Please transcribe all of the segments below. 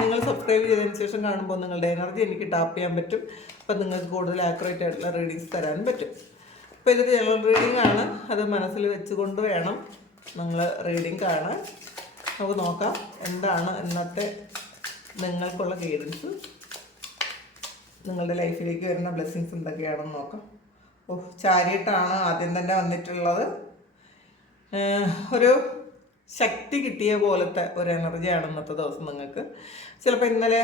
നിങ്ങൾ സബ്സ്ക്രൈബ് ചെയ്തതിന് ശേഷം കാണുമ്പോൾ നിങ്ങളുടെ എനർജി എനിക്ക് ടാപ്പ് ചെയ്യാൻ പറ്റും. അപ്പം നിങ്ങൾക്ക് കൂടുതൽ ആക്യുറേറ്റ് ആയിട്ടുള്ള റീഡിങ്സ് തരാൻ പറ്റും. അപ്പോൾ ഇതൊരു ജനറൽ റീഡിംഗ് ആണ്. അത് മനസ്സിൽ വെച്ചുകൊണ്ട് വേണം നിങ്ങൾ റീഡിംഗ് കാണാൻ. നമുക്ക് നോക്കാം എന്താണ് ഇന്നത്തെ നിങ്ങൾക്കുള്ള ഗൈഡൻസ് നിങ്ങളുടെ ലൈഫിലേക്ക് വരുന്ന ബ്ലെസ്സിങ്സ് എന്തൊക്കെയാണെന്ന് നോക്കാം. ഓ ചാരിയിട്ടാണ് ആദ്യം തന്നെ വന്നിട്ടുള്ളത്. ഒരു ശക്തി കിട്ടിയ പോലത്തെ ഒരു എനർജിയാണ് ഇന്നത്തെ ദിവസം നിങ്ങൾക്ക്. ചിലപ്പോൾ ഇന്നലെ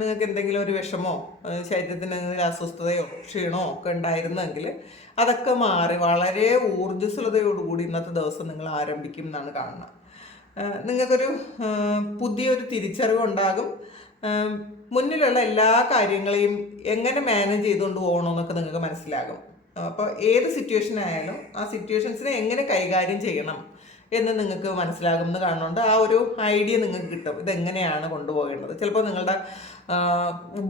നിങ്ങൾക്ക് എന്തെങ്കിലും ഒരു വിഷമോ ശരീരത്തിന് എന്തെങ്കിലും അസ്വസ്ഥതയോ ക്ഷീണമോ ഒക്കെ ഉണ്ടായിരുന്നെങ്കിൽ അതൊക്കെ മാറി വളരെ ഊർജസ്വലതയോടുകൂടി ഇന്നത്തെ ദിവസം നിങ്ങൾ ആരംഭിക്കും എന്നാണ് കാണുന്നത്. നിങ്ങൾക്കൊരു പുതിയൊരു തിരിച്ചറിവ് ഉണ്ടാകും. മുന്നിലുള്ള എല്ലാ കാര്യങ്ങളെയും എങ്ങനെ മാനേജ് ചെയ്തുകൊണ്ട് പോകണമെന്നൊക്കെ നിങ്ങൾക്ക് മനസ്സിലാകും. അപ്പോൾ ഏത് സിറ്റുവേഷൻ ആയാലും ആ സിറ്റുവേഷൻസിനെ എങ്ങനെ കൈകാര്യം ചെയ്യണം? എന്ന് നിങ്ങൾക്ക് മനസ്സിലാകുമെന്ന് കാണുന്നുണ്ട്. ആ ഒരു ഐഡിയ നിങ്ങൾക്ക് കിട്ടും. ഇതെങ്ങനെയാണ് കൊണ്ടുപോകേണ്ടത്? ചിലപ്പോൾ നിങ്ങളുടെ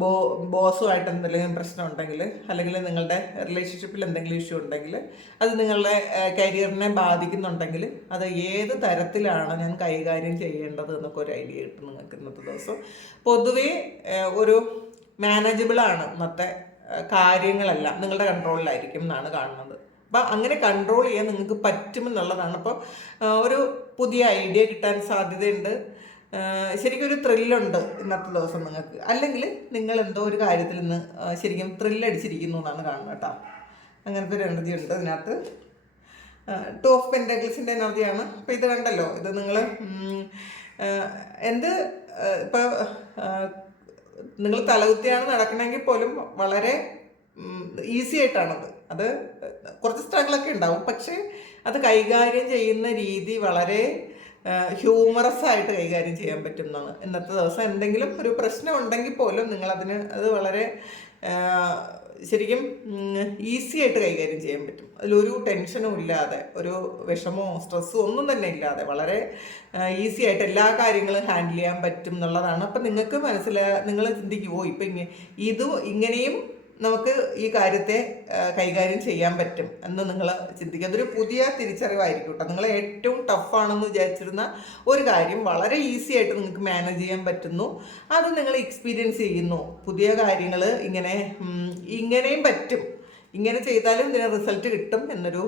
ബോ ബോസുമായിട്ട് എന്തെങ്കിലും പ്രശ്നം ഉണ്ടെങ്കിൽ അല്ലെങ്കിൽ നിങ്ങളുടെ റിലേഷൻഷിപ്പിൽ എന്തെങ്കിലും ഇഷ്യൂ ഉണ്ടെങ്കിൽ അത് നിങ്ങളുടെ കരിയറിനെ ബാധിക്കുന്നുണ്ടെങ്കിൽ അത് ഏത് തരത്തിലാണ് ഞാൻ കൈകാര്യം ചെയ്യേണ്ടത് എന്നൊക്കെ ഒരു ഐഡിയ കിട്ടും നിങ്ങൾക്ക് ഇന്നത്തെ ദിവസം. പൊതുവേ ഒരു മാനേജബിളാണ് ഇന്നത്തെ കാര്യങ്ങളെല്ലാം നിങ്ങളുടെ കൺട്രോളിലായിരിക്കും എന്നാണ് കാണുന്നത്. അപ്പം അങ്ങനെ കൺട്രോൾ ചെയ്യാൻ നിങ്ങൾക്ക് പറ്റുമെന്നുള്ളതാണ് അപ്പോൾ ഒരു പുതിയ ഐഡിയ കിട്ടാൻ സാധ്യതയുണ്ട്. ശരിക്കും ഒരു ത്രില്ലുണ്ട് ഇന്നത്തെ ദിവസം നിങ്ങൾക്ക്. അല്ലെങ്കിൽ നിങ്ങൾ എന്തോ ഒരു കാര്യത്തിൽ നിന്ന് ശരിക്കും ത്രില്ലടിച്ചിരിക്കുന്നു എന്നാണ് കാണുന്നത് കേട്ടോ. അങ്ങനത്തെ ഒരു എനർജി ഉണ്ട് ഇതിനകത്ത്. ടു ഓഫ് പെൻഡഗിൾസിന്റെ എനർജിയാണ് അപ്പോൾ ഇത് കണ്ടല്ലോ ഇത് നിങ്ങൾ എന്ത് ഇപ്പോൾ നിങ്ങൾ തലകുത്തിയാണ് നടക്കണമെങ്കിൽ പോലും വളരെ ഈസി ആയിട്ടാണത്. അത് കുറച്ച് സ്ട്രഗിളൊക്കെ ഉണ്ടാവും. പക്ഷേ അത് കൈകാര്യം ചെയ്യുന്ന രീതി വളരെ ഹ്യൂമറസ് ആയിട്ട് കൈകാര്യം ചെയ്യാൻ പറ്റുന്നതാണ്. ഇന്നത്തെ ദിവസം എന്തെങ്കിലും ഒരു പ്രശ്നം ഉണ്ടെങ്കിൽ പോലും നിങ്ങളതിന് അത് വളരെ ശരിക്കും ഈസി ആയിട്ട് കൈകാര്യം ചെയ്യാൻ പറ്റും. അതിലൊരു ടെൻഷനും ഇല്ലാതെ ഒരു വിഷമോ സ്ട്രെസ്സോ ഒന്നും തന്നെ ഇല്ലാതെ വളരെ ഈസി ആയിട്ട് എല്ലാ കാര്യങ്ങളും ഹാൻഡിൽ ചെയ്യാൻ പറ്റും എന്നുള്ളതാണ്. അപ്പം നിങ്ങൾക്ക് മനസ്സിലാ നിങ്ങൾ ചിന്തിക്കുമോ ഇപ്പം ഇങ്ങനെ ഇതും ഇങ്ങനെയും നമുക്ക് ഈ കാര്യത്തെ കൈകാര്യം ചെയ്യാൻ പറ്റും എന്ന് നിങ്ങൾ ചിന്തിക്കുക. അതൊരു പുതിയ തിരിച്ചറിവായിരിക്കും കേട്ടോ നിങ്ങൾ ഏറ്റവും ടഫാണെന്ന് വിചാരിച്ചിരുന്ന ഒരു കാര്യം വളരെ ഈസി ആയിട്ട് നിങ്ങൾക്ക് മാനേജ് ചെയ്യാൻ പറ്റുന്നു. അത് നിങ്ങൾ എക്സ്പീരിയൻസ് ചെയ്യുന്നു. പുതിയ കാര്യങ്ങൾ ഇങ്ങനെ ഇങ്ങനെയും പറ്റും. ഇങ്ങനെ ചെയ്താലും ഇതിന് റിസൾട്ട് കിട്ടും എന്നൊരു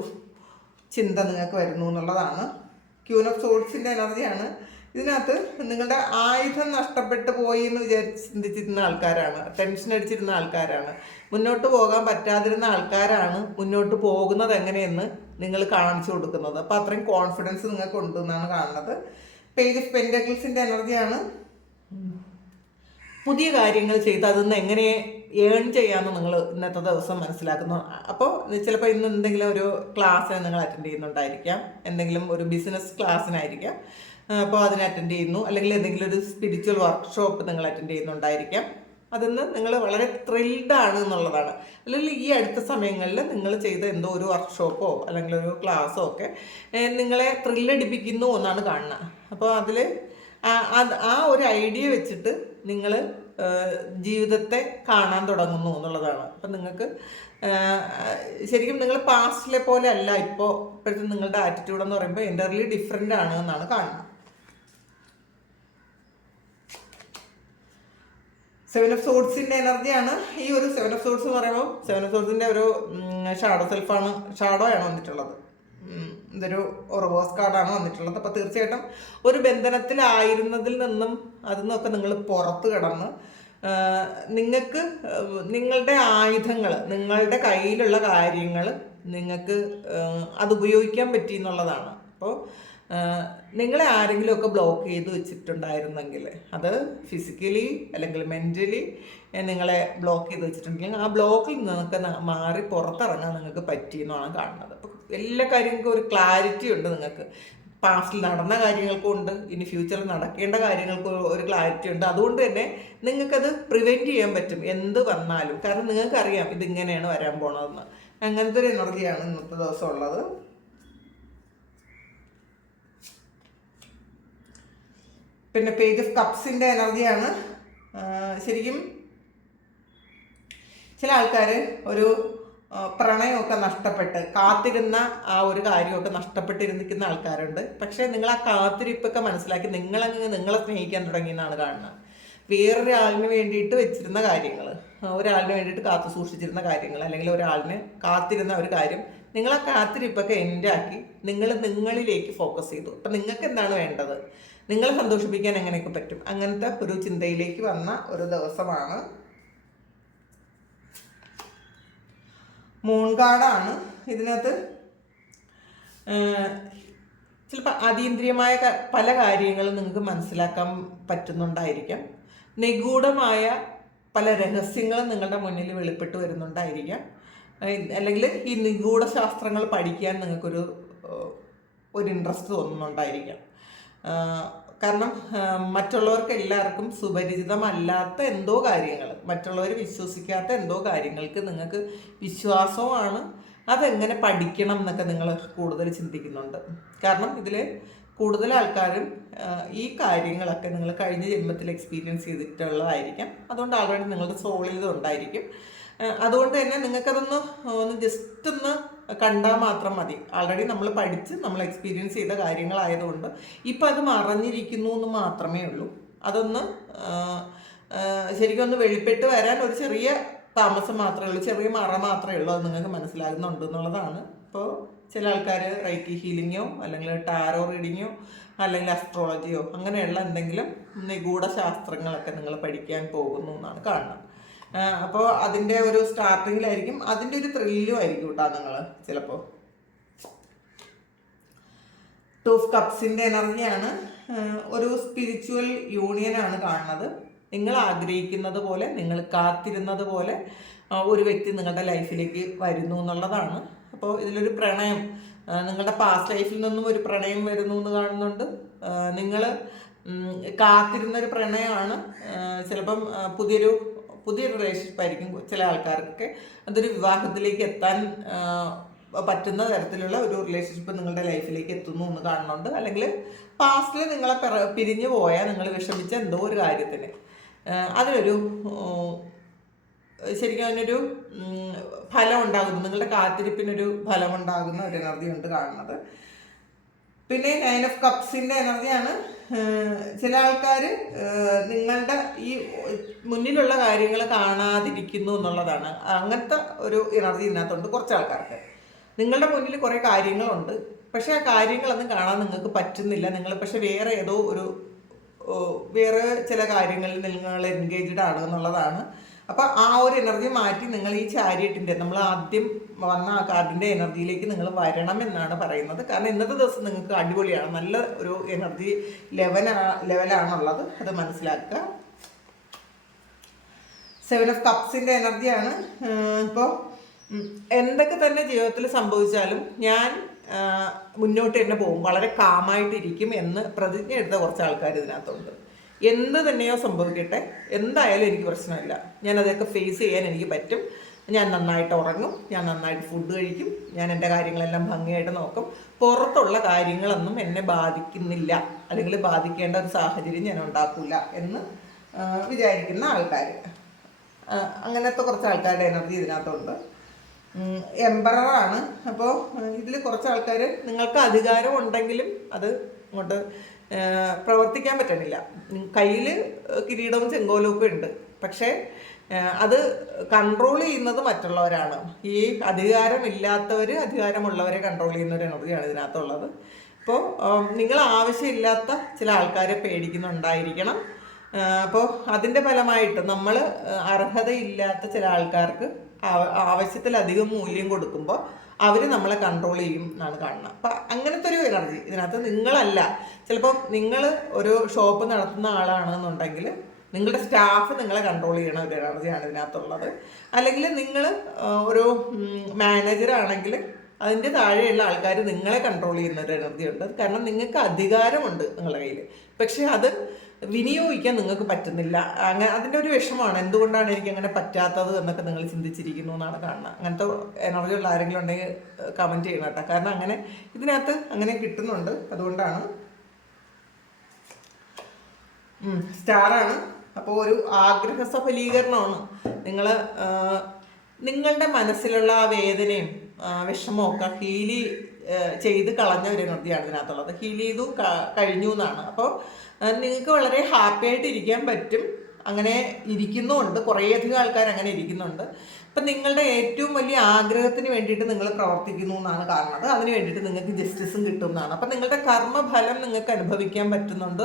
ചിന്ത നിങ്ങൾക്ക് വരുന്നു എന്നുള്ളതാണ്. ക്യൂൻ ഓഫ് സോൾസിന്റെ എനർജിയാണ് ഇതിനകത്ത് നിങ്ങളുടെ ആയുധം നഷ്ടപ്പെട്ടു പോയി എന്ന് വിചാരിച്ച് ചിന്തിച്ചിരുന്ന ആൾക്കാരാണ്. ടെൻഷൻ അടിച്ചിരുന്ന ആൾക്കാരാണ്. മുന്നോട്ട് പോകാൻ പറ്റാതിരുന്ന ആൾക്കാരാണ് മുന്നോട്ട് പോകുന്നത് എങ്ങനെയെന്ന് നിങ്ങൾ കാണിച്ചു കൊടുക്കുന്നത്. അപ്പോൾ അത്രയും കോൺഫിഡൻസ് നിങ്ങൾക്ക് ഉണ്ടെന്നാണ് കാണുന്നത്. പേജ് ഓഫ് പെൻഡക്കിൾസിന്റെ എനർജിയാണ് പുതിയ കാര്യങ്ങൾ ചെയ്ത് അതിൽ എങ്ങനെ ഏൺ ചെയ്യാമെന്ന് നിങ്ങൾ ഇന്നത്തെ ദിവസം മനസ്സിലാക്കുന്നു. അപ്പോൾ ചിലപ്പോൾ ഇന്ന് എന്തെങ്കിലും ഒരു ക്ലാസ്സിന് നിങ്ങൾ അറ്റൻഡ് ചെയ്യുന്നുണ്ടായിരിക്കാം. എന്തെങ്കിലും ഒരു ബിസിനസ് ക്ലാസ്സിനായിരിക്കാം അപ്പോൾ അതിന് അറ്റൻഡ് ചെയ്യുന്നു. അല്ലെങ്കിൽ എന്തെങ്കിലും ഒരു സ്പിരിച്വൽ വർക്ക്ഷോപ്പ് നിങ്ങൾ അറ്റൻഡ് ചെയ്യുന്നുണ്ടായിരിക്കാം. അതിന്ന് നിങ്ങൾ വളരെ ത്രിൽഡ് ആണ് എന്നുള്ളതാണ്. അല്ലെങ്കിൽ ഈ അടുത്ത സമയങ്ങളിൽ നിങ്ങൾ ചെയ്ത എന്തോ ഒരു വർക്ക്ഷോപ്പോ അല്ലെങ്കിൽ ഒരു ക്ലാസ്സോ ഒക്കെ നിങ്ങളെ ത്രില്ലടിപ്പിക്കുന്നു എന്നാണ് കാണുന്നത് അപ്പോൾ അതിൽ അത് ആ ഒരു ഐഡിയ വെച്ചിട്ട് നിങ്ങൾ ജീവിതത്തെ കാണാൻ തുടങ്ങുന്നു എന്നുള്ളതാണ്. അപ്പം നിങ്ങൾക്ക് ശരിക്കും നിങ്ങൾ പാസ്റ്റിലെ പോലെ അല്ല ഇപ്പോൾ ഇപ്പോഴത്തെ നിങ്ങളുടെ ആറ്റിറ്റ്യൂഡ് എന്ന് പറയുമ്പോൾ എന്റർലി ഡിഫറെന്റ് ആണ് എന്നാണ് കാണുന്നത് സെവൻ ഓഫ് സോഡ്സിന്റെ എനർജിയാണ് ഈ ഒരു സെവൻ ഓഫ് സോഡ്സ് പറയുമ്പോൾ സെവൻ ഓഫ് സോഡ്സിന്റെ ഒരു ഷാഡോ സെൽഫാണ് ഷാഡോ ആണ് വന്നിട്ടുള്ളത്. ഇതൊരു റിവേഴ്സ് കാർഡാണ് വന്നിട്ടുള്ളത്. അപ്പോൾ തീർച്ചയായിട്ടും ഒരു ബന്ധനത്തിലായിരുന്നതിൽ നിന്നും അതിൽ നിന്നൊക്കെ നിങ്ങൾ പുറത്ത് കിടന്ന് നിങ്ങൾക്ക് നിങ്ങളുടെ ആയുധങ്ങൾ നിങ്ങളുടെ കയ്യിലുള്ള കാര്യങ്ങൾ നിങ്ങൾക്ക് അത് ഉപയോഗിക്കാൻ പറ്റി എന്നുള്ളതാണ്. അപ്പോൾ നിങ്ങളെ ആരെങ്കിലുമൊക്കെ ബ്ലോക്ക് ചെയ്ത് വെച്ചിട്ടുണ്ടായിരുന്നെങ്കിൽ അത് ഫിസിക്കലി അല്ലെങ്കിൽ മെന്റലി നിങ്ങളെ ബ്ലോക്ക് ചെയ്ത് വെച്ചിട്ടുണ്ടെങ്കിൽ ആ ബ്ലോക്കിൽ നിങ്ങൾക്ക് മാറി പുറത്തിറങ്ങാൻ നിങ്ങൾക്ക് പറ്റിയെന്നാണ് കാണുന്നത്. അപ്പോൾ എല്ലാ കാര്യങ്ങൾക്കും ഒരു ക്ലാരിറ്റി ഉണ്ട് നിങ്ങൾക്ക് പാസ്റ്റിൽ നടന്ന കാര്യങ്ങൾക്കും ഉണ്ട് ഇനി ഫ്യൂച്ചറിൽ നടക്കേണ്ട കാര്യങ്ങൾക്കും ഒരു ക്ലാരിറ്റി ഉണ്ട്. അതുകൊണ്ട് തന്നെ നിങ്ങൾക്കത് പ്രിവെന്റ് ചെയ്യാൻ പറ്റും എന്ത് വന്നാലും. കാരണം നിങ്ങൾക്കറിയാം ഇതിങ്ങനെയാണ് വരാൻ പോണതെന്ന്. അങ്ങനത്തെ ഒരു എനർജിയാണ് ഇന്നത്തെ ദിവസം ഉള്ളത്. പിന്നെ പേജ് ഓഫ് കപ്സിന്റെ എനർജിയാണ്. ശരിക്കും ചില ആൾക്കാർ ഒരു പ്രണയമൊക്കെ നഷ്ടപ്പെട്ട് കാത്തിരുന്ന ആ ഒരു കാര്യമൊക്കെ നഷ്ടപ്പെട്ടിരുന്നിരിക്കുന്ന ആൾക്കാരുണ്ട്. പക്ഷേ നിങ്ങൾ ആ കാത്തിരിപ്പൊക്കെ മനസ്സിലാക്കി നിങ്ങളങ്ങ് നിങ്ങളെ സ്നേഹിക്കാൻ തുടങ്ങി എന്നാണ് കാണുന്നത്. വേറൊരാളിന് വേണ്ടിയിട്ട് വെച്ചിരുന്ന കാര്യങ്ങൾ ഒരാളിന് വേണ്ടിയിട്ട് കാത്തു സൂക്ഷിച്ചിരുന്ന കാര്യങ്ങൾ അല്ലെങ്കിൽ ഒരാളിന് കാത്തിരുന്ന ഒരു കാര്യം നിങ്ങൾ ആ കാത്തിരിപ്പൊക്കെ ആക്കി നിങ്ങൾ നിങ്ങളിലേക്ക് ഫോക്കസ് ചെയ്തു. അപ്പം നിങ്ങൾക്ക് എന്താണ് വേണ്ടത്? നിങ്ങളെ സന്തോഷിപ്പിക്കാൻ എങ്ങനെയൊക്കെ പറ്റും? അങ്ങനത്തെ ഒരു ചിന്തയിലേക്ക് വന്ന ഒരു ദിവസമാണ്. മൂൺ കാർഡാണ് ഇതിനകത്ത് ചിലപ്പോൾ അതീന്ദ്രിയമായ പല കാര്യങ്ങളും നിങ്ങൾക്ക് മനസ്സിലാക്കാൻ പറ്റുന്നുണ്ടായിരിക്കാം. നിഗൂഢമായ പല രഹസ്യങ്ങളും നിങ്ങളുടെ മുന്നിൽ വെളിപ്പെട്ട് വരുന്നുണ്ടായിരിക്കാം. അല്ലെങ്കിൽ ഈ നിഗൂഢ ശാസ്ത്രങ്ങൾ പഠിക്കാൻ നിങ്ങൾക്കൊരു ഒരു ഇൻട്രസ്റ്റ് തോന്നുന്നുണ്ടായിരിക്കാം. കാരണം മറ്റുള്ളവർക്ക് എല്ലാവർക്കും സുപരിചിതമല്ലാത്ത എന്തോ കാര്യങ്ങൾ മറ്റുള്ളവർ വിശ്വസിക്കാത്ത എന്തോ കാര്യങ്ങൾക്ക് നിങ്ങൾക്ക് വിശ്വാസവുമാണ് അതെങ്ങനെ പഠിക്കണം എന്നൊക്കെ നിങ്ങൾ കൂടുതൽ ചിന്തിക്കുന്നുണ്ട്. കാരണം ഇതിൽ കൂടുതൽ ആൾക്കാരും ഈ കാര്യങ്ങളൊക്കെ നിങ്ങൾ കഴിഞ്ഞ ജന്മത്തിൽ എക്സ്പീരിയൻസ് ചെയ്തിട്ടുള്ളതായിരിക്കാം. അതുകൊണ്ട് ആൾറെഡി നിങ്ങളുടെ സോളിൽ ഇത് ഉണ്ടായിരിക്കും അതുകൊണ്ട് തന്നെ നിങ്ങൾക്കതൊന്ന് ഒന്ന് ജസ്റ്റ് ഒന്ന് കണ്ടാൽ മാത്രം മതി. ആൾറെഡി നമ്മൾ പഠിച്ച് നമ്മൾ എക്സ്പീരിയൻസ് ചെയ്ത കാര്യങ്ങളായതുകൊണ്ട് ഇപ്പം അത് മറഞ്ഞിരിക്കുന്നു എന്ന് മാത്രമേ ഉള്ളൂ. അതൊന്ന് ശരിക്കും ഒന്ന് വെളിപ്പെട്ട് വരാൻ ഒരു ചെറിയ താമസം മാത്രമേ ഉള്ളൂ. ചെറിയ മറ മാത്രമേ ഉള്ളൂ. അത് നിങ്ങൾക്ക് മനസ്സിലാകുന്നുണ്ട് എന്നുള്ളതാണ്. ഇപ്പോൾ ചില ആൾക്കാർ റൈറ്റി ഹീലിങ്ങോ അല്ലെങ്കിൽ ടാരോ റീഡിങ്ങോ അല്ലെങ്കിൽ അസ്ട്രോളജിയോ അങ്ങനെയുള്ള എന്തെങ്കിലും നിഗൂഢ ശാസ്ത്രങ്ങളൊക്കെ നിങ്ങൾ പഠിക്കാൻ പോകുന്നു എന്നാണ് കാണുന്നത്. അപ്പോൾ അതിന്റെ ഒരു സ്റ്റാർട്ടിങ്ങിലായിരിക്കും. അതിന്റെ ഒരു ത്രില്ലും ആയിരിക്കും കേട്ടോ നിങ്ങൾ ചിലപ്പോൾ ടു ഓഫ് കപ്സിന്റെ എനർജിയാണ് ഒരു സ്പിരിച്വൽ യൂണിയൻ ആണ് കാണുന്നത്. നിങ്ങൾ ആഗ്രഹിക്കുന്നത് പോലെ നിങ്ങൾ കാത്തിരുന്നത് പോലെ ഒരു വ്യക്തി നിങ്ങളുടെ ലൈഫിലേക്ക് വരുന്നു എന്നുള്ളതാണ്. അപ്പോൾ ഇതിലൊരു പ്രണയം നിങ്ങളുടെ പാസ്റ്റ് ലൈഫിൽ നിന്നും ഒരു പ്രണയം വരുന്നു എന്ന് കാണുന്നുണ്ട്. നിങ്ങൾ കാത്തിരുന്നൊരു പ്രണയമാണ്. ചിലപ്പം പുതിയൊരു പുതിയൊരു റിലേഷൻഷിപ്പ് ആയിരിക്കും ചില ആൾക്കാർക്ക് അതൊരു വിവാഹത്തിലേക്ക് എത്താൻ പറ്റുന്ന തരത്തിലുള്ള ഒരു റിലേഷൻഷിപ്പ് നിങ്ങളുടെ ലൈഫിലേക്ക് എത്തുന്നു എന്ന് കാണുന്നുണ്ട്. അല്ലെങ്കിൽ പാസ്റ്റിൽ നിങ്ങളെ പിരിഞ്ഞു പോയാൽ നിങ്ങൾ വിഷമിച്ച എന്തോ ഒരു കാര്യത്തിന്. അതിനൊരു ശരിക്കും അതിനൊരു ഫലം ഉണ്ടാകുന്നു. നിങ്ങളുടെ കാത്തിരിപ്പിനൊരു ഫലം ഉണ്ടാകുന്ന ഒരു എനർജി ഉണ്ട് കാണുന്നത്. പിന്നെ നയൻ ഓഫ് കപ്സിന്റെ എനർജിയാണ് ചില ആൾക്കാർ നിങ്ങളുടെ ഈ മുന്നിലുള്ള കാര്യങ്ങൾ കാണാതിരിക്കുന്നു എന്നുള്ളതാണ്. അങ്ങനത്തെ ഒരു എനർജി ഇതിനകത്തുണ്ട് കുറച്ച് ആൾക്കാർക്ക്. നിങ്ങളുടെ മുന്നിൽ കുറേ കാര്യങ്ങളുണ്ട്. പക്ഷേ ആ കാര്യങ്ങളൊന്നും കാണാൻ നിങ്ങൾക്ക് പറ്റുന്നില്ല. നിങ്ങൾ പക്ഷെ വേറെ ഏതോ ഒരു വേറെ ചില കാര്യങ്ങളിൽ നിങ്ങൾ എൻഗേജ്ഡ് ആണ് എന്നുള്ളതാണ്. അപ്പോൾ ആ ഒരു എനർജി മാറ്റി നിങ്ങൾ ഈ ചാരിയറ്റിന്റെ നമ്മൾ ആദ്യം വന്ന ആ കാർഡിന്റെ എനർജിയിലേക്ക് നിങ്ങൾ വരണം എന്നാണ് പറയുന്നത്. കാരണം ഇന്നത്തെ ദിവസം നിങ്ങൾക്ക് അടിപൊളിയാണ്. നല്ല ഒരു എനർജി ലെവലാ ലെവലാണുള്ളത് അത് മനസ്സിലാക്കുക. സെവൻ ഓഫ് കപ്സിന്റെ എനർജിയാണ് ഇപ്പോൾ എന്തൊക്കെ തന്നെ ജീവിതത്തിൽ സംഭവിച്ചാലും ഞാൻ മുന്നോട്ട് തന്നെ പോകും. വളരെ കാമായിട്ടിരിക്കും എന്ന് പ്രതിജ്ഞ എടുത്ത കുറച്ച് ആൾക്കാർ ഇതിനകത്തുണ്ട്. എന്ത് തന്നെയോ സംഭവിക്കട്ടെ. എന്തായാലും എനിക്ക് പ്രശ്നമില്ല. ഞാൻ അതൊക്കെ ഫേസ് ചെയ്യാൻ എനിക്ക് പറ്റും. ഞാൻ നന്നായിട്ട് ഉറങ്ങും. ഞാൻ നന്നായിട്ട് ഫുഡ് കഴിക്കും. ഞാൻ എന്റെ കാര്യങ്ങളെല്ലാം ഭംഗിയായിട്ട് നോക്കും. പുറത്തുള്ള കാര്യങ്ങളൊന്നും എന്നെ ബാധിക്കുന്നില്ല. അല്ലെങ്കിൽ ബാധിക്കേണ്ട ഒരു സാഹചര്യം ഞാൻ ഉണ്ടാക്കില്ല എന്ന് വിചാരിക്കുന്ന ആൾക്കാർ അങ്ങനത്തെ കുറച്ച് ആൾക്കാരുടെ എനർജി ഇതിനകത്തുണ്ട്. എംബററാണ് അപ്പോൾ ഇതിൽ കുറച്ച് ആൾക്കാർ നിങ്ങൾക്ക് അധികാരം ഉണ്ടെങ്കിലും അത് ഇങ്ങോട്ട് പ്രവർത്തിക്കാൻ പറ്റണില്ല. കയ്യിൽ കിരീടവും ചെങ്കോലും ഒക്കെ ഉണ്ട്. പക്ഷേ അത് കൺട്രോൾ ചെയ്യുന്നത് മറ്റുള്ളവരാണ്. ഈ അധികാരമില്ലാത്തവർ അധികാരമുള്ളവരെ കൺട്രോൾ ചെയ്യുന്ന ഒരു എനർജിയാണ് ഇതിനകത്തുള്ളത് അപ്പോൾ നിങ്ങൾ ആവശ്യമില്ലാത്ത ചില ആൾക്കാരെ പേടിക്കുന്നുണ്ടായിരിക്കണം. അപ്പോൾ അതിന്റെ ഫലമായിട്ട് നമ്മൾ അർഹതയില്ലാത്ത ചില ആൾക്കാർക്ക് ആവ- ആവശ്യത്തിലധികം മൂല്യം കൊടുക്കുമ്പോൾ അവർ നമ്മളെ കൺട്രോൾ ചെയ്യും എന്നാണ് കാണുന്നത്. അപ്പം അങ്ങനത്തെ ഒരു എനർജി ഇതിനകത്ത് നിങ്ങളല്ല. ചിലപ്പോൾ നിങ്ങൾ ഒരു ഷോപ്പ് നടത്തുന്ന ആളാണെന്നുണ്ടെങ്കിൽ നിങ്ങളുടെ സ്റ്റാഫ് നിങ്ങളെ കൺട്രോൾ ചെയ്യണ ഒരു എനർജിയാണ് ഇതിനകത്തുള്ളത്. അല്ലെങ്കിൽ നിങ്ങൾ ഒരു മാനേജർ ആണെങ്കിൽ അതിന്റെ താഴെയുള്ള ആൾക്കാർ നിങ്ങളെ കൺട്രോൾ ചെയ്യുന്ന ഒരു എനർജി ഉണ്ട്. കാരണം നിങ്ങൾക്ക് അധികാരമുണ്ട് നിങ്ങളുടെ കയ്യിൽ പക്ഷേ അത് വിനിയോഗിക്കാൻ നിങ്ങൾക്ക് പറ്റുന്നില്ല. അങ്ങനെ അതിന്റെ ഒരു വിഷമമാണ്. എന്തുകൊണ്ടാണ് എനിക്ക് അങ്ങനെ പറ്റാത്തത് എന്നൊക്കെ നിങ്ങൾ ചിന്തിച്ചിരിക്കുന്നു എന്നാണ് കാണുന്നത്. അങ്ങനത്തെ എനർജി ഉള്ള ആരെങ്കിലും ഉണ്ടെങ്കിൽ കമന്റ് ചെയ്യണം കേട്ടോ. കാരണം അങ്ങനെ ഇതിനകത്ത് അങ്ങനെ കിട്ടുന്നുണ്ട്. അതുകൊണ്ടാണ്. സ്റ്റാറാണ് അപ്പോൾ ഒരു ആഗ്രഹ സഫലീകരണമാണ്. നിങ്ങൾ നിങ്ങളുടെ മനസ്സിലുള്ള ആ വേദനയും വിഷമമൊക്കെ ഹീൽ ചെയ്ത് കളഞ്ഞ ഒരു എനർജിയാണ് ഇതിനകത്തുള്ളത്. ഹീൽ ചെയ്തു കഴിഞ്ഞു എന്നാണ്. അപ്പോൾ നിങ്ങൾക്ക് വളരെ ഹാപ്പി ആയിട്ട് ഇരിക്കാൻ പറ്റും. അങ്ങനെ ഇരിക്കുന്നുമുണ്ട് കുറേയധികം ആൾക്കാർ അങ്ങനെ ഇരിക്കുന്നുണ്ട്. അപ്പം നിങ്ങളുടെ ഏറ്റവും വലിയ ആഗ്രഹത്തിന് വേണ്ടിയിട്ട് നിങ്ങൾ പ്രവർത്തിക്കുന്നു എന്നാണ് കാണുന്നത്. അതിന് വേണ്ടിയിട്ട് നിങ്ങൾക്ക് ജസ്റ്റിസും കിട്ടും അപ്പം നിങ്ങളുടെ കർമ്മഫലം നിങ്ങൾക്ക് അനുഭവിക്കാൻ പറ്റുന്നുണ്ട്.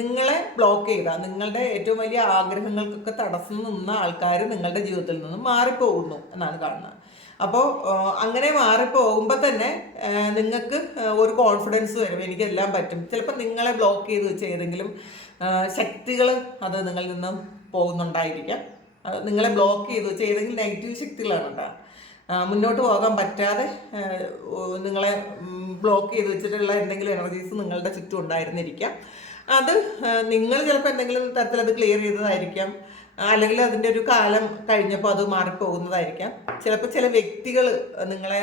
നിങ്ങളെ ബ്ലോക്ക് ചെയ്ത നിങ്ങളുടെ ഏറ്റവും വലിയ ആഗ്രഹങ്ങൾക്കൊക്കെ തടസ്സം നിന്ന ആൾക്കാർ നിങ്ങളുടെ ജീവിതത്തിൽ നിന്നും മാറിപ്പോകുന്നു എന്നാണ് കാണുന്നത്. അപ്പോൾ അങ്ങനെ മാറിപ്പോകുമ്പോൾ തന്നെ നിങ്ങൾക്ക് ഒരു കോൺഫിഡൻസ് വരും. എനിക്കെല്ലാം പറ്റും. ചിലപ്പോൾ നിങ്ങളെ ബ്ലോക്ക് ചെയ്ത് വെച്ച ഏതെങ്കിലും ശക്തികൾ അത് നിങ്ങളിൽ നിന്നും പോകുന്നുണ്ടായിരിക്കാം. നിങ്ങളെ ബ്ലോക്ക് ചെയ്ത് വെച്ച ഏതെങ്കിലും നെഗറ്റീവ് ശക്തികളാണ് കേട്ടോ. മുന്നോട്ട് പോകാൻ പറ്റാതെ നിങ്ങളെ ബ്ലോക്ക് ചെയ്ത് വെച്ചിട്ടുള്ള എന്തെങ്കിലും എനർജീസ് നിങ്ങളുടെ ചുറ്റും ഉണ്ടായിരുന്നിരിക്കാം. അത് നിങ്ങൾ ചിലപ്പോൾ എന്തെങ്കിലും തരത്തിൽ അത് ക്ലിയർ ചെയ്തതായിരിക്കാം. അല്ലെങ്കിൽ അതിന്റെ ഒരു കാലം കഴിഞ്ഞപ്പോൾ അത് മാറിപ്പോകുന്നതായിരിക്കാം. ചിലപ്പോൾ ചില വ്യക്തികൾ നിങ്ങളെ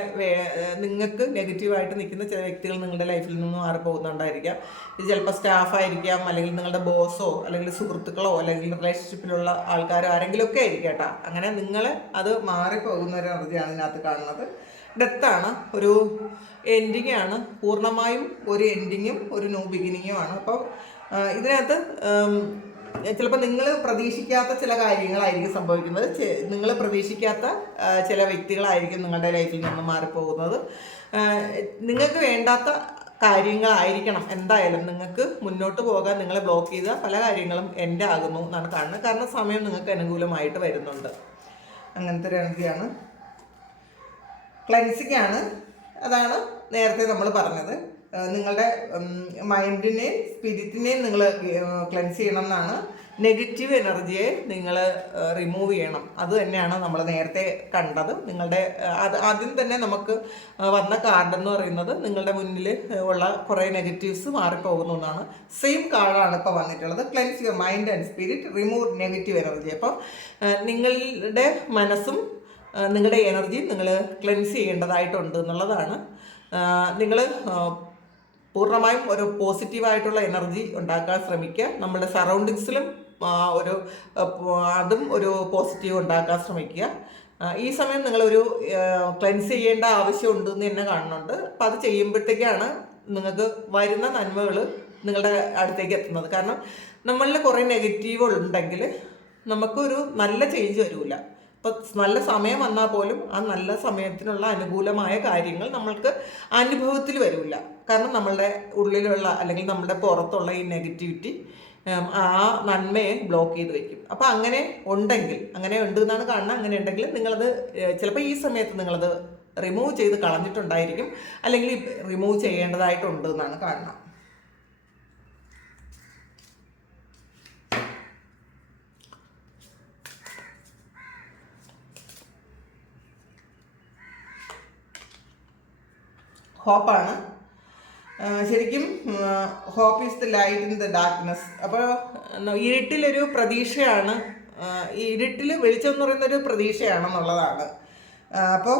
നിങ്ങൾക്ക് നെഗറ്റീവായിട്ട് നിൽക്കുന്ന ചില വ്യക്തികൾ നിങ്ങളുടെ ലൈഫിൽ നിന്ന് മാറിപ്പോകുന്നുണ്ടായിരിക്കാം. ഇത് ചിലപ്പോൾ സ്റ്റാഫായിരിക്കാം അല്ലെങ്കിൽ നിങ്ങളുടെ ബോസോ അല്ലെങ്കിൽ സുഹൃത്തുക്കളോ അല്ലെങ്കിൽ റിലേഷൻഷിപ്പിലുള്ള ആൾക്കാരോ ആരെങ്കിലുമൊക്കെ ആയിരിക്കും കേട്ടോ. അങ്ങനെ നിങ്ങൾ അത് മാറിപ്പോകുന്ന ഒരു എനർജിയാണ് ഇതിനകത്ത് കാണുന്നത്. ഡെത്താണ് ഒരു എൻഡിങ് ആണ് പൂർണമായും ഒരു എൻഡിങ്ങും ഒരു ന്യൂ ബിഗിനിങ്ങുമാണ് അപ്പോൾ ഇതിനകത്ത് ചിലപ്പോൾ നിങ്ങൾ പ്രതീക്ഷിക്കാത്ത ചില കാര്യങ്ങളായിരിക്കും സംഭവിക്കുന്നത്. നിങ്ങൾ പ്രതീക്ഷിക്കാത്ത ചില വ്യക്തികളായിരിക്കും നിങ്ങളുടെ ലൈഫിൽ നിന്ന് മാറിപ്പോകുന്നത്. നിങ്ങൾക്ക് വേണ്ടാത്ത കാര്യങ്ങളായിരിക്കണം എന്തായാലും നിങ്ങൾക്ക് മുന്നോട്ട് പോകാൻ നിങ്ങളെ ബ്ലോക്ക് ചെയ്ത പല കാര്യങ്ങളും എന്റെ ആകുന്നു എന്നാണ് കാണുന്നത്. കാരണം സമയം നിങ്ങൾക്ക് അനുകൂലമായിട്ട് വരുന്നുണ്ട്. അങ്ങനത്തെ ഒരു എനർജിയാണ്. ക്ലൻസിങ് ആണ്. അതാണ് നേരത്തെ നമ്മൾ പറഞ്ഞത്. നിങ്ങളുടെ മൈൻഡിനെയും സ്പിരിറ്റിനെയും നിങ്ങൾ ക്ലെൻസ് ചെയ്യണം എന്നാണ് നെഗറ്റീവ് എനർജിയെ നിങ്ങൾ റിമൂവ് ചെയ്യണം. അത് തന്നെയാണ് നമ്മൾ നേരത്തെ കണ്ടത്. നിങ്ങളുടെ അത് ആദ്യം തന്നെ നമുക്ക് വന്ന കാർഡ് എന്ന് പറയുന്നത് നിങ്ങളുടെ മുന്നിൽ ഉള്ള കുറേ നെഗറ്റീവ്സ് മാറിപ്പോകുന്നു എന്നാണ്. സെയിം കാർഡാണ് ഇപ്പോൾ വന്നിട്ടുള്ളത്. Cleanse your mind and spirit remove negative energy അപ്പോൾ നിങ്ങളുടെ മനസ്സും നിങ്ങളുടെ എനർജിയും നിങ്ങൾ ക്ലെൻസ് ചെയ്യേണ്ടതായിട്ടുണ്ട് എന്നുള്ളതാണ്. നിങ്ങൾ പൂർണമായും ഒരു പോസിറ്റീവായിട്ടുള്ള എനർജി ഉണ്ടാക്കാൻ ശ്രമിക്കുക. നമ്മുടെ സറൗണ്ടിങ്സിലും ഒരു അതും ഒരു പോസിറ്റീവ് ഉണ്ടാക്കാൻ ശ്രമിക്കുക. ഈ സമയം നിങ്ങളൊരു ക്ലെൻസ് ചെയ്യേണ്ട ആവശ്യമുണ്ട് എന്ന് തന്നെ കാണുന്നുണ്ട്. അപ്പം അത് ചെയ്യുമ്പോഴത്തേക്കാണ് നിങ്ങൾക്ക് വരുന്ന നന്മകൾ നിങ്ങളുടെ അടുത്തേക്ക് എത്തുന്നത്. കാരണം നമ്മളിൽ കുറേ നെഗറ്റീവുകൾ ഉണ്ടെങ്കിൽ നമുക്കൊരു നല്ല ചേഞ്ച് വരില്ല ഇപ്പം നല്ല സമയം വന്നാൽ പോലും ആ നല്ല സമയത്തിനുള്ള അനുകൂലമായ കാര്യങ്ങൾ നമ്മൾക്ക് അനുഭവത്തിൽ വരില്ല. കാരണം നമ്മളുടെ ഉള്ളിലുള്ള അല്ലെങ്കിൽ നമ്മുടെ പുറത്തുള്ള ഈ നെഗറ്റിവിറ്റി ആ നന്മയെ ബ്ലോക്ക് ചെയ്ത് വെക്കും. അപ്പോൾ അങ്ങനെ ഉണ്ടെങ്കിൽ അങ്ങനെ ഉണ്ട് എന്നാണ് കാണുന്നത്. അങ്ങനെ ഉണ്ടെങ്കിൽ നിങ്ങളത് ചിലപ്പോൾ ഈ സമയത്ത് നിങ്ങളത് റിമൂവ് ചെയ്ത് കളഞ്ഞിട്ടുണ്ടായിരിക്കും. അല്ലെങ്കിൽ റിമൂവ് ചെയ്യേണ്ടതായിട്ടുണ്ട് എന്നാണ് കാണുന്നത്. ഹോപ്പാണ്. ശരിക്കും hope is the light in the darkness. അപ്പോൾ ഇരുട്ടിലൊരു പ്രതീക്ഷയാണ് ഇരുട്ടിൽ വെളിച്ചം എന്ന് പറയുന്ന ഒരു പ്രതീക്ഷയാണെന്നുള്ളതാണ്. അപ്പോൾ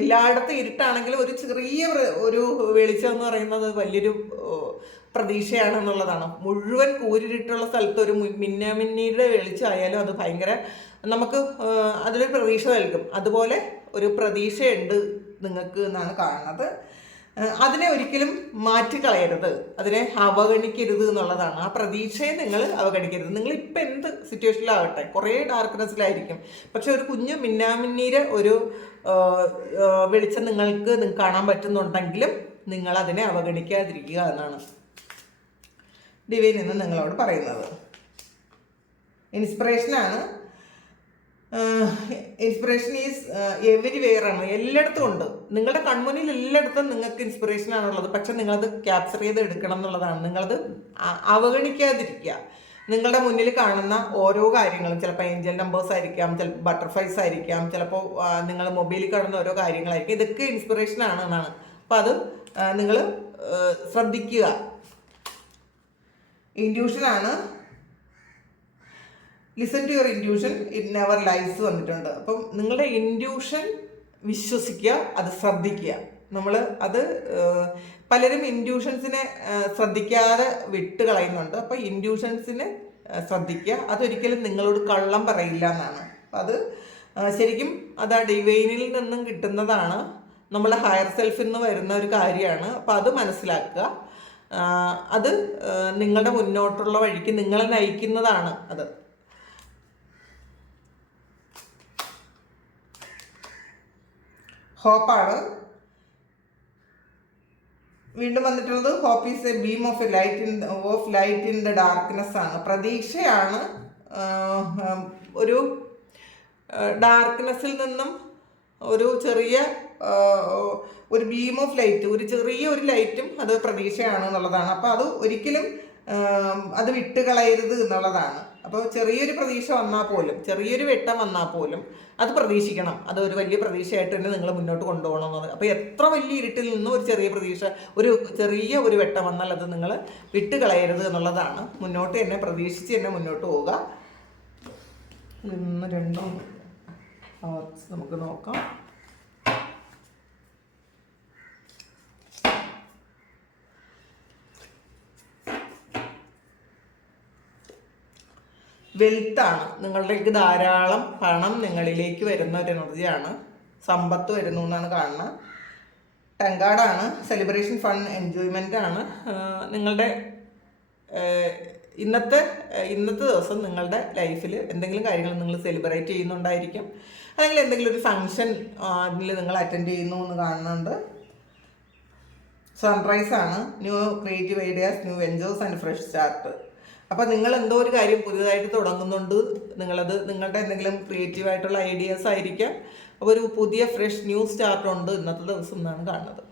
എല്ലായിടത്തും ഇരുട്ടാണെങ്കിലും ഒരു ചെറിയ ഒരു വെളിച്ചം എന്ന് പറയുന്നത് വലിയൊരു പ്രതീക്ഷയാണെന്നുള്ളതാണ്. മുഴുവൻ കൂരിരുട്ടുള്ള സ്ഥലത്ത് ഒരു മിന്ന മിന്നാമിന്നിയുടെ വെളിച്ചമായാലും അത് ഭയങ്കര നമുക്ക് അതിലൊരു പ്രതീക്ഷ നൽകും. അതുപോലെ ഒരു പ്രതീക്ഷയുണ്ട് നിങ്ങൾക്ക് എന്നാണ് കാണുന്നത്. അതിനെ ഒരിക്കലും മാറ്റിക്കളയരുത്. അതിനെ അവഗണിക്കരുത് എന്നുള്ളതാണ് ആ പ്രതീക്ഷയെ നിങ്ങൾ അവഗണിക്കരുത്. നിങ്ങൾ ഇപ്പം എന്ത് സിറ്റുവേഷനിലാവട്ടെ കുറേ ഡാർക്ക്നെസ്സിലായിരിക്കും പക്ഷെ ഒരു കുഞ്ഞു മിന്നാമിന്നീര് ഒരു വെളിച്ചം നിങ്ങൾക്ക് നിങ്ങൾക്ക് കാണാൻ പറ്റുന്നുണ്ടെങ്കിലും നിങ്ങൾ അതിനെ അവഗണിക്കാതിരിക്കുക എന്നാണ് ഡിവൈൻ എന്ന് നിങ്ങളോട് പറയുന്നത്. ഇൻസ്പിറേഷനാണ് ഇൻസ്പിറേഷൻ ഈസ് എവരി വെയർ ആണ്. എല്ലായിടത്തും ഉണ്ട്. നിങ്ങളുടെ കൺമുന്നിൽ എല്ലായിടത്തും നിങ്ങൾക്ക് ഇൻസ്പിറേഷൻ ആണുള്ളത് പക്ഷെ നിങ്ങളത് ക്യാപ്ചർ ചെയ്ത് എടുക്കണം എന്നുള്ളതാണ്. നിങ്ങളത് അവഗണിക്കാതിരിക്കുക. നിങ്ങളുടെ മുന്നിൽ കാണുന്ന ഓരോ കാര്യങ്ങളും ചിലപ്പോൾ ഏഞ്ചൽ നമ്പേഴ്സ് ആയിരിക്കാം ചിലപ്പോൾ ബട്ടർഫ്ലൈസ് ആയിരിക്കാം ചിലപ്പോൾ നിങ്ങൾ മൊബൈലിൽ കാണുന്ന ഓരോ കാര്യങ്ങളായിരിക്കും. ഇതൊക്കെ ഇൻസ്പിറേഷൻ ആണ് എന്നാണ്. അപ്പം അത് നിങ്ങൾ ശ്രദ്ധിക്കുക. ഇൻഡ്യൂഷനാണ് listen to your intuition it never lies വന്നിട്ടുണ്ട്. അപ്പം നിങ്ങളുടെ ഇൻഡ്യൂഷൻ വിശ്വസിക്കുക അത് ശ്രദ്ധിക്കുക. നമ്മൾ അത് പലരും ഇൻഡ്യൂഷൻസിനെ ശ്രദ്ധിക്കാതെ വിട്ട് കളയുന്നുണ്ട്. അപ്പോൾ ഇൻഡ്യൂഷൻസിനെ ശ്രദ്ധിക്കുക. അതൊരിക്കലും നിങ്ങളോട് കള്ളം പറയില്ല എന്നാണ്. അപ്പം അത് ശരിക്കും അത് ആ ഡിവൈനിൽ നിന്നും കിട്ടുന്നതാണ്. നമ്മുടെ ഹയർ സെൽഫിൽ നിന്ന് വരുന്ന ഒരു കാര്യമാണ്. അപ്പം അത് മനസ്സിലാക്കുക. അത് നിങ്ങളുടെ മുന്നോട്ടുള്ള വഴിക്ക് നിങ്ങളെ നയിക്കുന്നതാണ് അത്. ഹോപ്പാണ്. വീണ്ടും വന്നിട്ടുള്ളത് hope is a beam of a light in of light in the darkness ആണ്. പ്രതീക്ഷയാണ് ഒരു ഡാർക്ക്നെസ്സിൽ നിന്നും ഒരു ചെറിയ ഒരു ബീം ഓഫ് ലൈറ്റ് ഒരു ചെറിയ ഒരു ലൈറ്റും അത് പ്രതീക്ഷയാണ് എന്നുള്ളതാണ്. അപ്പോൾ അത് ഒരിക്കലും അത് വിട്ടുകളയരുത് എന്നുള്ളതാണ്. അപ്പോൾ ചെറിയൊരു പ്രതീക്ഷ വന്നാൽ പോലും ചെറിയൊരു വെട്ടം വന്നാൽ പോലും അത് പ്രതീക്ഷിക്കണം. അത് ഒരു വലിയ പ്രതീക്ഷയായിട്ട് തന്നെ നിങ്ങൾ മുന്നോട്ട് കൊണ്ടുപോകണം എന്നുള്ളത് അപ്പോൾ എത്ര വലിയ ഇരുട്ടിൽ നിന്നും ഒരു ചെറിയ പ്രതീക്ഷ ഒരു ചെറിയ ഒരു വെട്ടം വന്നാൽ അത് നിങ്ങൾ വിട്ടുകളയരുത് എന്നുള്ളതാണ്. മുന്നോട്ട് തന്നെ പ്രതീക്ഷിച്ച് തന്നെ മുന്നോട്ട് പോവുക. ഒന്ന് രണ്ടും നമുക്ക് നോക്കാം. വെൽത്താണ്. നിങ്ങളിലേക്ക് ധാരാളം പണം നിങ്ങളിലേക്ക് വരുന്ന ഒരു എനർജിയാണ്. സമ്പത്ത് വരുന്നു എന്നാണ് കാണുന്നത് ടെങ്കാടാണ്. സെലിബ്രേഷൻ ഫൺ എൻജോയ്മെന്റ് ആണ് നിങ്ങളുടെ ഇന്നത്തെ ഇന്നത്തെ ദിവസം നിങ്ങളുടെ ലൈഫിൽ എന്തെങ്കിലും കാര്യങ്ങൾ നിങ്ങൾ സെലിബ്രേറ്റ് ചെയ്യുന്നുണ്ടായിരിക്കും. അല്ലെങ്കിൽ എന്തെങ്കിലും ഒരു ഫങ്ഷൻ അതിൽ നിങ്ങൾ അറ്റൻഡ് ചെയ്യുന്നു എന്ന് കാണുന്നുണ്ട്. സൺറൈസ് ആണ് new creative ideas new ventures and fresh start. അപ്പോൾ നിങ്ങൾ എന്തോ ഒരു കാര്യം പുതിയതായിട്ട് തുടങ്ങുന്നുണ്ട്. നിങ്ങളത് നിങ്ങളുടെ എന്തെങ്കിലും ക്രിയേറ്റീവ് ആയിട്ടുള്ള ഐഡിയാസ് ആയിരിക്കാം. അപ്പോൾ ഒരു പുതിയ ഫ്രഷ് ന്യൂ സ്റ്റാർട്ട് ഉണ്ട് ഇന്നത്തെ ദിവസം എന്നാണ് കാണുന്നത്.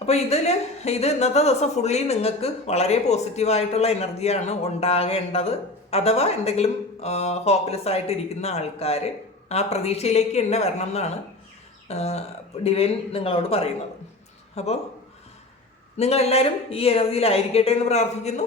അപ്പോൾ ഇതിൽ ഇത് ഇന്നത്തെ ദിവസം ഫുള്ളി നിങ്ങൾക്ക് വളരെ പോസിറ്റീവായിട്ടുള്ള എനർജിയാണ് ഉണ്ടാകേണ്ടത്. അഥവാ എന്തെങ്കിലും ഹോപ്പ്ലെസ് ആയിട്ട് ഇരിക്കുന്ന ആൾക്കാർ ആ പ്രതീക്ഷയിലേക്ക് തന്നെ വരണം എന്നാണ് ഡിവൈൻ നിങ്ങളോട് പറയുന്നത്. അപ്പോൾ നിങ്ങളെല്ലാവരും ഈ എനർജിയിലായിരിക്കട്ടെ എന്ന് പ്രാർത്ഥിക്കുന്നു.